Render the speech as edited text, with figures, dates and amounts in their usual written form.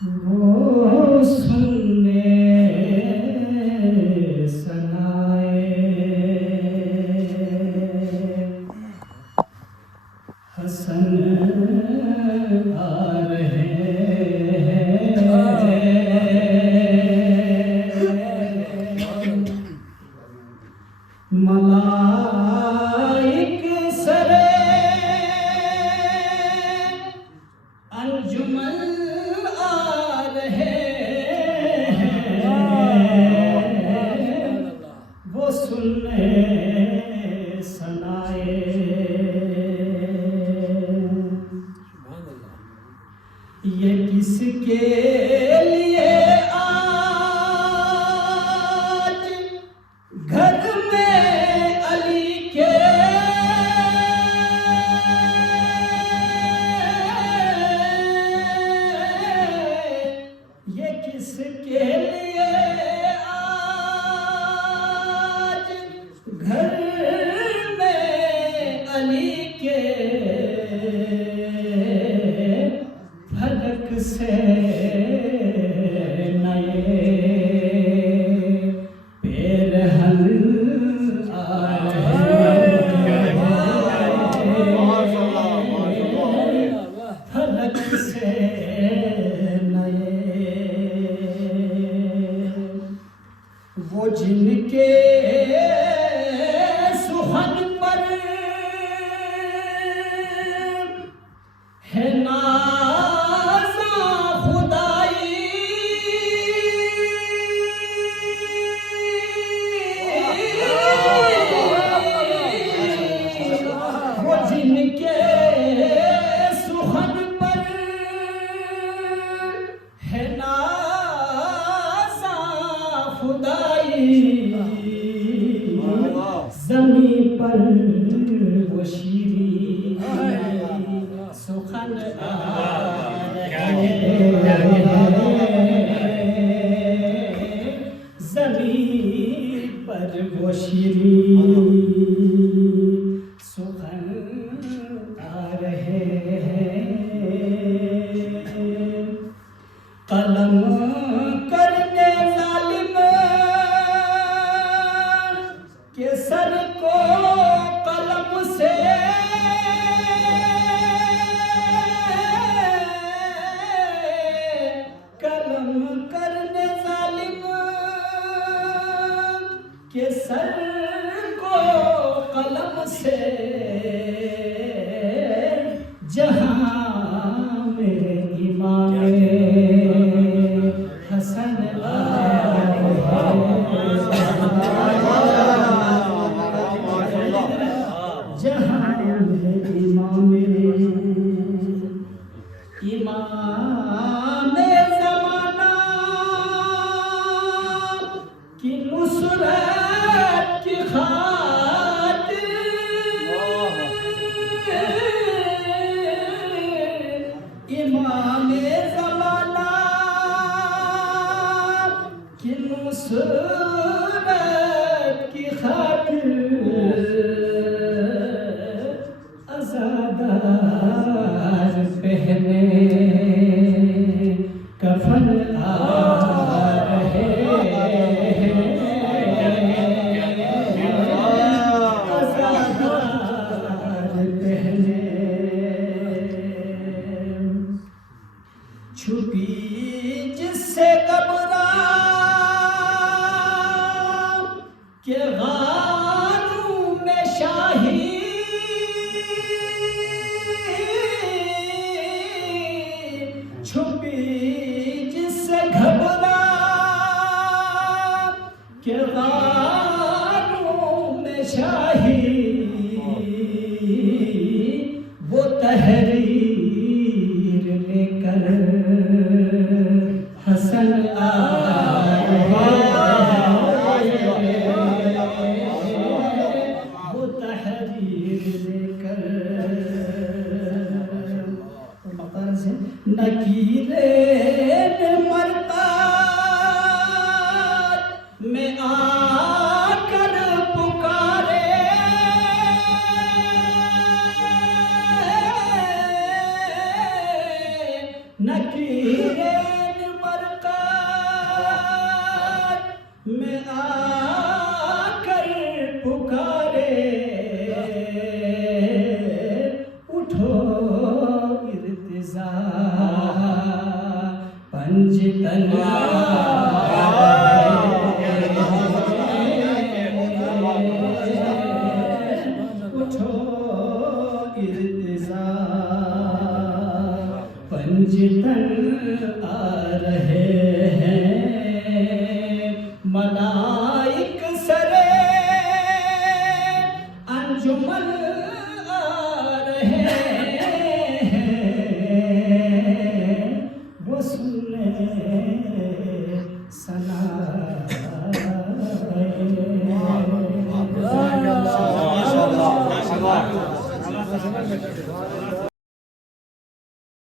वो सुनने सनाए हसन आ रहे मलाइक सरे अंजुमन आ रहे वो सुनने सनाए ये किसके लिए आज घर में अली के ये किसके लिए आज घर में अली के फलक से नए पेरहन आ रहे फलक से नए वो जिनके सुहन पर है नाज़ा खुदाई वो जिनके सुहन पर है नाज़ा खुदाई ज़मीं पर वो शीरी सुखन आ रहे ज़मीं पर वो शीरी सुखन आ रहे कलम करने जालिम के सर को कलम से कलम करने जालिम के सर को कलम से जहां में इमाम हसन आ जहां में इमाम ज़माना की नुसरत की खातिर इमाम ज़माना की नुसरत की खातिर अज़ादार पहने कफन आ रहे अज़ादार पहने छुपी जिससे कब्रां के गारों में शाही छुपी जिससे घबरा के गारों में शाही वो तहरीर लेकर हसन आ वो तहरीर लेकर मकान से नकीरे मरता में आकर पुकारे पंजतन उठो इर्तिजा पंजतन आ रहे हैं मलाइका